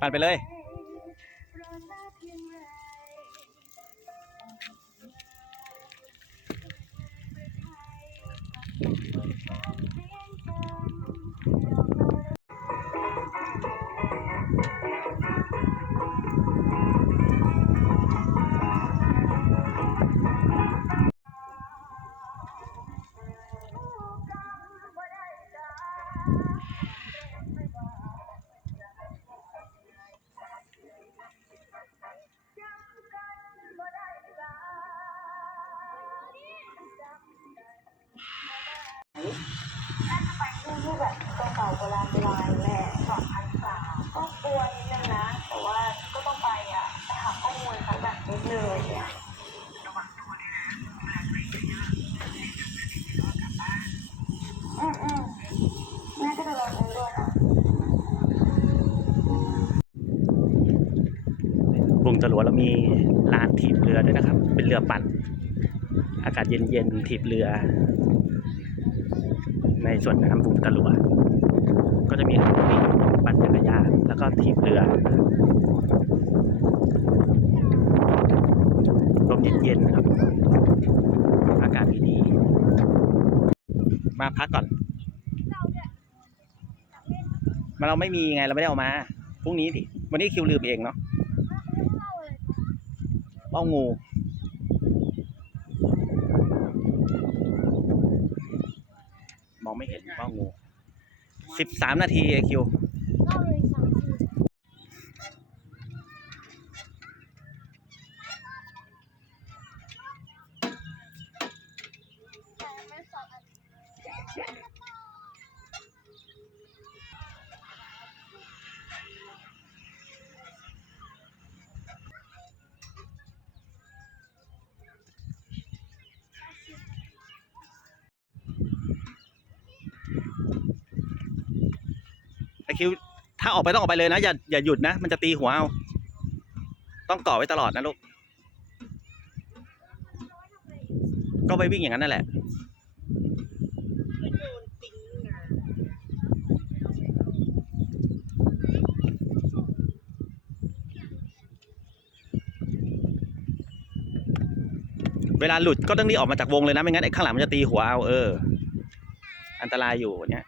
ปั่นไปเลย ที่แบบเก่าๆโบราณโบราณแหละสองพันสามก็กลัวนิดนึงนะ แต่ว่าก็ต้องไปอะไปหาข้อมูลเขาแบบนิดนึงอะไรเงี้ยอืมอืมแม่ก็จะรอเองด้วยนะบุงจรวดเรามีลานถีบเรือด้วยนะครับ เป็นเรือปั่น อากาศเย็นๆถีบเรือ ส่วนน้ำบุงจรวดก็จะมีทั้งวิ่งปั่นจักรยานแล้วก็ถีบเรือลมเย็นๆครับ อากาศดีๆมาพักก่อนมาเราไม่มีไงเราไม่ได้เอามาพรุ่งนี้ดิวันนี้คิวลืมเองเนาะเป้างู ม องไม่เห็นเป้างูสิบสามนาทีไอคิว คิว ถ้าออกไปต้องออกไปเลยนะ อย่าอย่าหยุดนะ มันจะตีหัวเอา ต้องเกาะไว้ตลอดนะลูก ก็ไปวิ่งอย่างนั้นนั่นแหละ เวลาหลุดก็ต้องรีบออกมาจากวงเลยนะ ไม่งั้นไอ้ข้างหลังมันจะตีหัวเอาเออ อันตรายอยู่เนี่ย